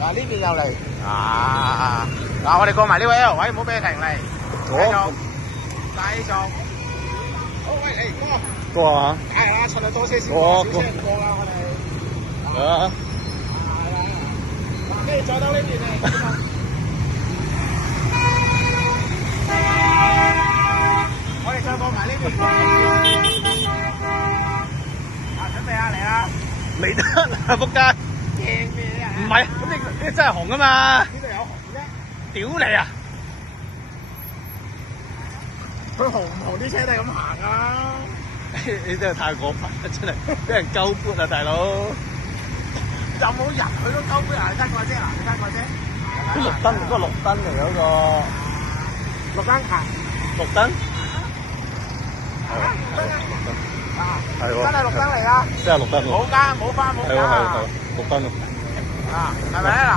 嗱呢邊又嚟。啊！嗱，我哋過埋呢位 L 位，唔好俾佢停嚟。繼續。好，喂，嚟過。過啊！梗係啦，趁佢多車先過，少車唔過啦，我哋。啊！係啦。嗱，跟住再到呢邊嚟。我哋再過埋呢邊。啊，準備啊，嚟啦！未得啊！仆街！驚咩啊？唔係，咁你真係紅啊嘛！呢度有紅啫。屌你啊！佢紅唔紅啲車都係咁行啊！你真係太過分啦！真係俾人鳩撥啊，大佬！有冇人佢都鳩杯啊？你睇過啫，嗱，你睇過啫。啲綠燈，嗰個綠燈嚟嗰個。綠燈行。綠燈？啊！係喎。真係綠燈嚟啦！真係綠燈喎。冇加冇花冇加。係喎係喎，綠燈喎。啊，係咪咧嗱？